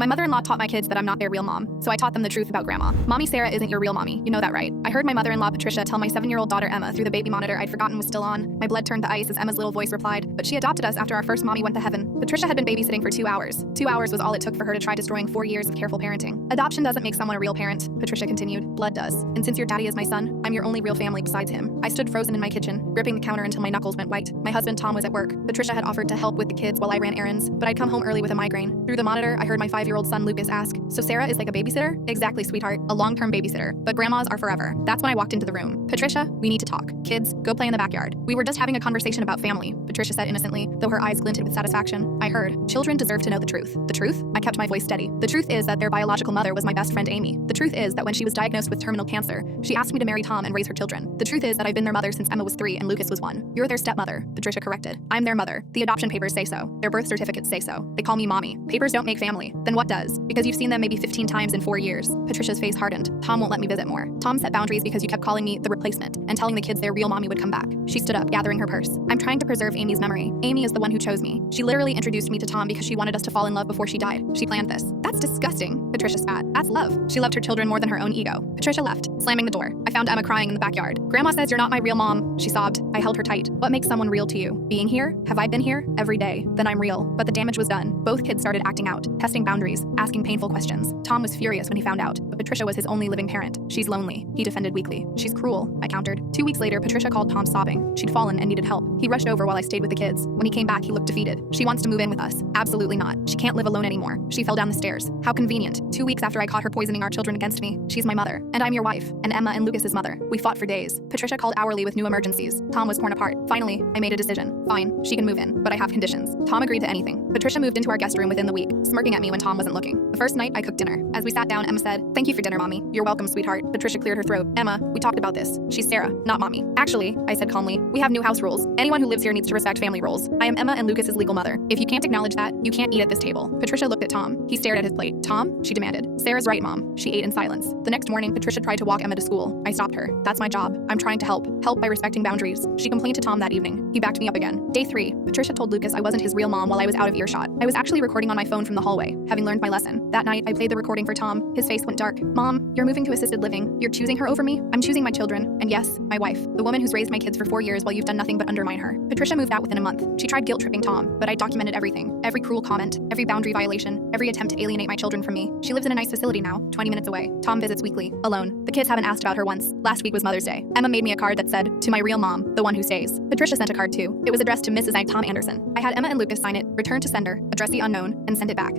My mother-in-law taught my kids that I'm not their real mom, so I taught them the truth about grandma. Mommy Sarah isn't your real mommy, you know that, right? I heard my mother-in-law Patricia tell my 7-year-old daughter Emma through the baby monitor I'd forgotten was still on. My blood turned to ice as Emma's little voice replied, but she adopted us after our first mommy went to heaven. Patricia had been babysitting for 2 hours. 2 hours was all it took for her to try destroying 4 years of careful parenting. Adoption doesn't make someone a real parent, Patricia continued. Blood does. And since your daddy is my son, I'm your only real family besides him. I stood frozen in my kitchen, gripping the counter until my knuckles went white. My husband Tom was at work. Patricia had offered to help with the kids while I ran errands, but I'd come home early with a migraine. Through the monitor, I heard my 5-year-old son Lucas ask, "So Sarah is like a babysitter?" "Exactly, sweetheart. A long-term babysitter. But grandmas are forever." That's when I walked into the room. "Patricia, we need to talk. Kids, go play in the backyard." "We were just having a conversation about family," Patricia said innocently, though her eyes glinted with satisfaction. I heard, "Children deserve to know the truth." "The truth?" I kept my voice steady. "The truth is that their biological mother was my best friend Amy. The truth is that when she was diagnosed with terminal cancer, she asked me to marry Tom and raise her children. The truth is that I've been their mother since Emma was 3 and Lucas was 1. You're their stepmother," Patricia corrected. "I'm their mother. The adoption papers say so. Their birth certificates say so. They call me mommy. Papers don't make family. Then what does? Because you've seen them maybe 15 times in 4 years." Patricia's face hardened. "Tom won't let me visit more. Tom set boundaries because you kept calling me the replacement and telling the kids their real mommy would come back." She stood up, gathering her purse. "I'm trying to preserve Amy's memory. Amy is the one who chose me. She literally introduced me to Tom because she wanted us to fall in love before she died. She planned this." "That's disgusting," Patricia spat. "That's love." She loved her children more than her own ego. Patricia left, slamming the door. I found Emma crying in the backyard. "Grandma says you're not my real mom," she sobbed. I held her tight. "What makes someone real to you? Being here? Have I been here? Every day. Then I'm real." But the damage was done. Both kids started acting out, testing boundaries, asking painful questions. Tom was furious when he found out, but Patricia was his only living parent. "She's lonely," he defended weakly. "She's cruel," I countered. 2 weeks later, Patricia called Tom sobbing. She'd fallen and needed help. He rushed over while I stayed with the kids. When he came back, he looked defeated. "She wants to move in with us." "Absolutely not. She can't live alone anymore. She fell down the stairs." "How convenient. 2 weeks after I caught her poisoning our children against me. She's my mother. And I'm your wife. And Emma and Lucas's mother. We fought for days." Patricia called hourly with new emergencies. Tom was torn apart. Finally, I made a decision. "Fine, she can move in, but I have conditions." Tom agreed to anything. Patricia moved into our guest room within the week, smirking at me when Tom wasn't looking. The first night, I cooked dinner. As we sat down, Emma said, "Thank you for dinner, Mommy." "You're welcome, sweetheart." Patricia cleared her throat. "Emma, we talked about this. She's Sarah, not Mommy." "Actually," I said calmly, "we have new house rules. Anyone who lives here needs to respect family roles. I am Emma and Lucas's legal mother. If you can't acknowledge that, you can't eat at this table." Patricia looked at Tom. He stared at his plate. "Tom," she demanded. "Sarah's right, Mom." She ate in silence. The next morning, Patricia tried to walk Emma to school. I stopped her. "That's my job. I'm trying to help. Help by respecting boundaries." She complained to Tom that evening. He backed me up again. Day 3, Patricia told Lucas I wasn't his real mom while I was out of earshot. I was actually recording on my phone from the hallway, having learned my lesson. That night, I played the recording for Tom. His face went dark. "Mom, you're moving to assisted living. You're choosing her over me?" "I'm choosing my children. And yes, my wife. The woman who's raised my kids for 4 years while you've done nothing but undermine her." Patricia moved out within a month. She tried guilt-tripping Tom, but I documented everything. Every cruel comment, every boundary violation, every attempt to alienate my children from me. She lives in a nice facility now, 20 minutes away. Tom visits weekly, alone. The kids haven't asked about her once. Last week was Mother's Day. Emma made me a card that said, "To my real mom, the one who stays." Patricia sent a card too. It was addressed to Mrs. Tom Anderson. I had Emma and Lucas sign it, return to sender, addressee unknown, and sent it back.